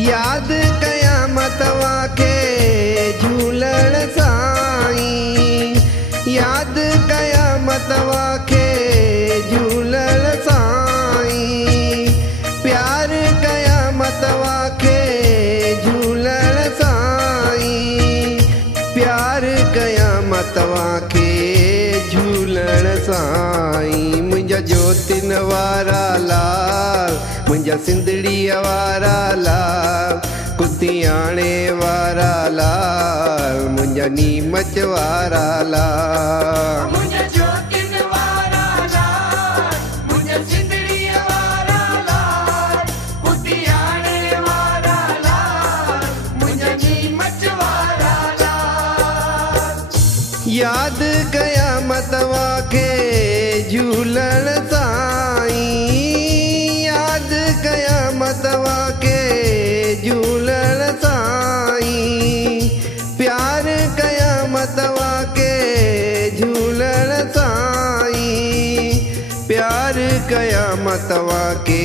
याद क़यामत वाखे झूलण साईं, याद क़यामत वाखे झूलण साईं, प्यार क़यामत वाखे झूलण साईं, प्यार क़यामत वाखे झूलण साईं। मुंहिंजा ज्योतिन वारा लाल, मुंहिंजा सिंधड़ीअ वारा लाल, कुतियाणे वारा लाल, मुंहिंजा नीमच वारा लाल। मुंहिंजा ज्योतिन वारा लाल, मुंहिंजा सिंधड़ीअ वारा लाल, कुतियाणे वारा लाल, मुंहिंजा नीमच वारा लाल। याद क़यामत वाखे झूलण साईं, याद क़यामत वाखे झूलण साईं, प्यार क़यामत वाखे झूलण साईं, प्यार क़यामत वाखे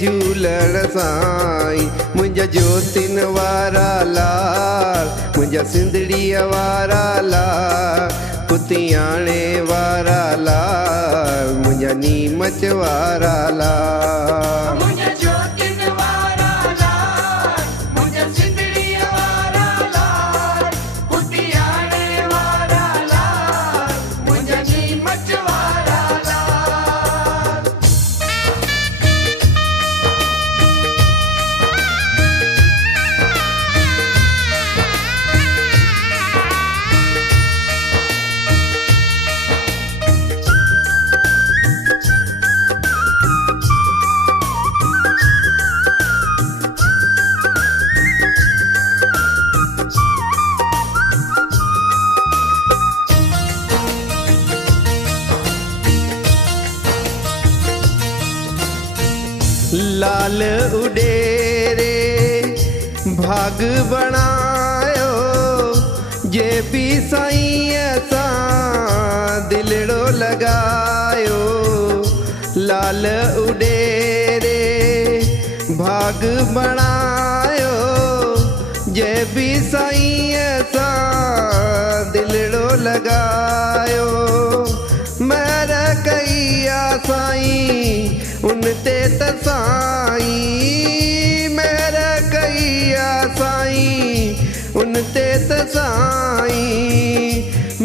झूलण साईं। मुंहिंजा ज्योतिन वारा लाल, मुंहिंजा सिंधड़ीअ वारा लाल, कुतियाणे वारा लाल, मुंहिंजा नीमच वारा लाल। मुंहिंजा ज्योतिन वारा लाल, मुंहिंजा सिंधड़ीअ वारा लाल, कुतियाणे वारा लाल, मुंहिंजा नीमच वारा लाल। लाल उडेरे भाग बणायो, जे भी साईं सां दिलड़ो लगायो। लाल उडेरे भाग बणायो, जे भी साईं सां दिलड़ो लगायो। महर कई आ साईं उन ते त साईं, महर कई आ साईं उन ते त साईं,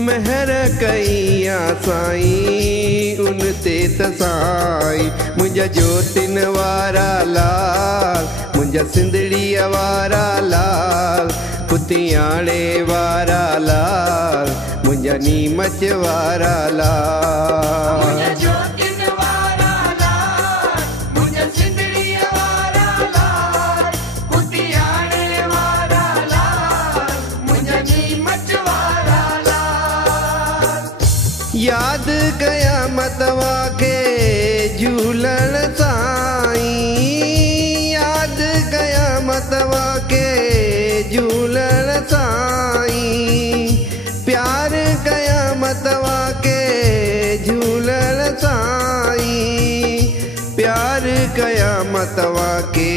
महर कई आ साईं उन ते त साईं। मुंहिंजा ज्योतिन वारा लाल, मुंहिंजा सिंधड़ीअ वारा लाल, कुतियाणे वारा लाल, मुंहिंजा नीमच वारा लाल। मुंहिंजा ज्योतिन वारा लाल, मुंहिंजा सिंधड़ीअ वारा लाल, कुतियाणे वारा लाल, मुंहिंजा नीमच वारा लाल। याद क़यामत वाखे झूलण साईं, याद क़यामत वाखे झूलण साईं, प्यार क़यामत वाखे झूलण साईं, प्यार क़यामत वाखे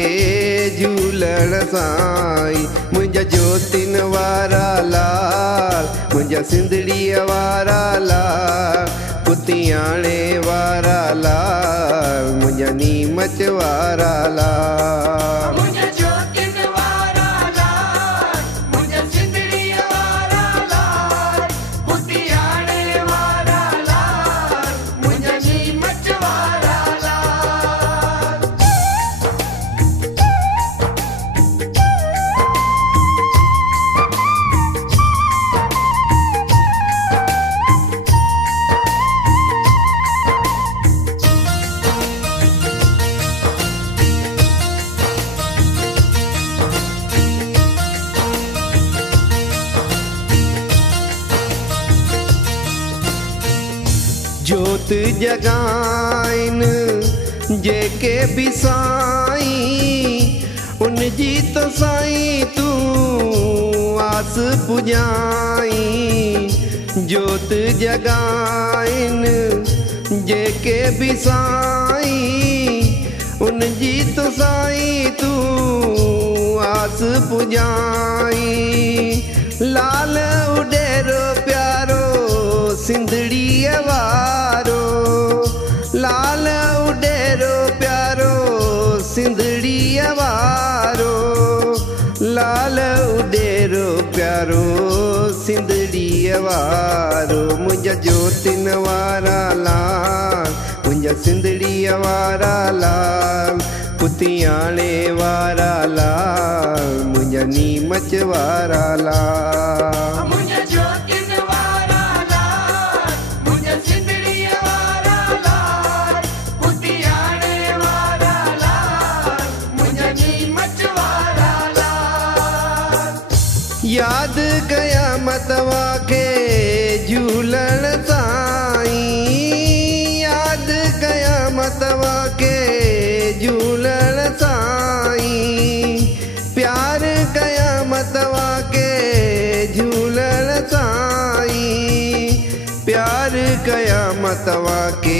झूलण साईं। मुंहिंजा ज्योतिन वारा लाल, मुंहिंजा सिंधड़ीअ वारा लाल, कुतियाणे वारा लाल, मुंहिंजा नीमच वारा लाल। मुंहिंजा ज्योतिन वारा लाल, मुंहिंजा सिंधड़ीअ वारा लाल, कुतियाणे वारा लाल, मुंहिंजा नीमच वारा लाल। जोत जगाइन जेके भी साईं, उन जी तो साईं तू आस पुजाई। जोत जगाइन जेके भी साईं, उन जी तो साईं तू आस पुजाई लाल उडेरो प्यारो सिंधड़ी वारो लाल उडेरो प्यारो सिंधड़ी वारो लाल उडेरो प्यारो सिंधड़ी वारो मुंहिंजा जोतिन वारा लाल मुंहिंजा सिंधड़ी वारा लाल पुतियाणे वारा लाल मुंहिंजा नीमच वारा लाल मुंहिंजा जोतिन वारा लाल मुंहिंजा सिंधड़ीअ वारा लाल पुतियाणे वारा लाल मुंहिंजा नीमच वारा लाल यादि कया मतवा खे झूलण साईं यादि कया मतवा खे झूलण साईं प्यार कया मतवा खे झूलण साईं प्यार कया मतवा खे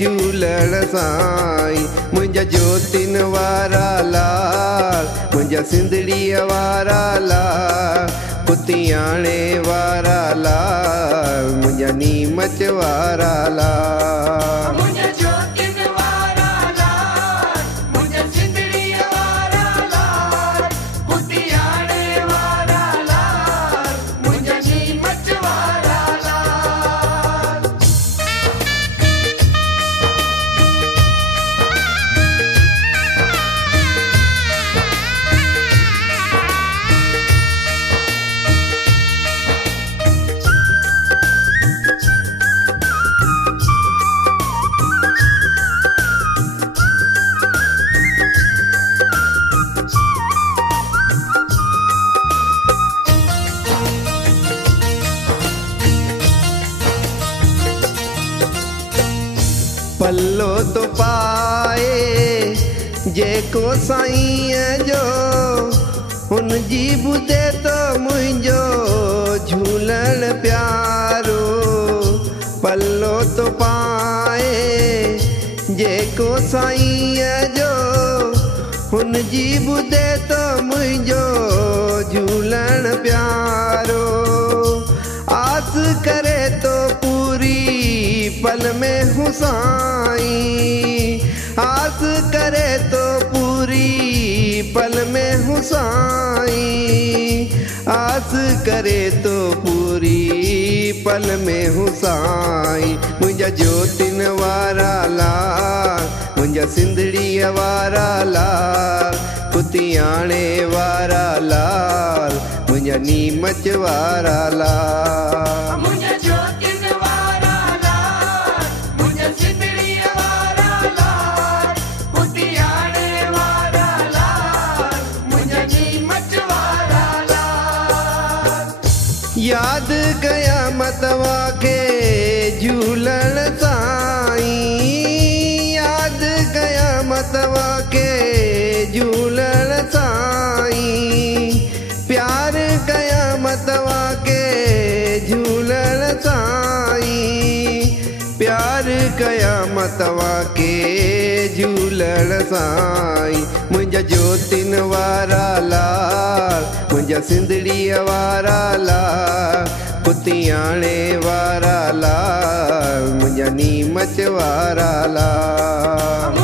झूलण साईं मुंहिंजा जोतिन वारा लाल मुंहिंजा सिंधड़ीअ वारा लाल पुतियाणे वारा लाल मुंहिंजा नीमच वारा लाल मुंहिंजा जोतिन वारा लाल मुंहिंजा सिंधड़ीअ वारा लाल पुतियाणे वारा लाल मुंहिंजा नीमच वारा लाल पल्लो तो पाए जेको साईं जो हुन जी ॿुधे तो मुंहिंजो झूलण प्यारो पल्लो तो पाए जेको साईं जो हुन जी ॿुधे तो मुंहिंजो झूलण प्यारो आस करे तो पूरी पल में हूँ साईं आस करे तो पूरी पल में हूँ साईं आस करे तो पूरी पल में हूँ साईं मुंहिंजा जोतिन वारा लाल मुंहिंजा सिंधड़ीअ वारा लाल पुतियाणे वारा लाल मुंहिंजा नीमच वारा लाल मुंहिंजा जोतिन वारा लाल मुंहिंजा सिंधड़ीअ वारा लाल पुतियाणे वारा लाल मुंहिंजा नीमच वारा लाल यादि कया मतवा खे झूलण साईं यादि कया मतवा खे झूलण साईं प्यार कया मतवा खे झूलण साईं प्यार कया मतवा खे झूलण साईं मुंहिंजा जोतिन वारा लाल मुंहिंजा सिंधड़ीअ वारा लाल पुतियाणे वारा लाल मुंहिंजा नीमच वारा लाल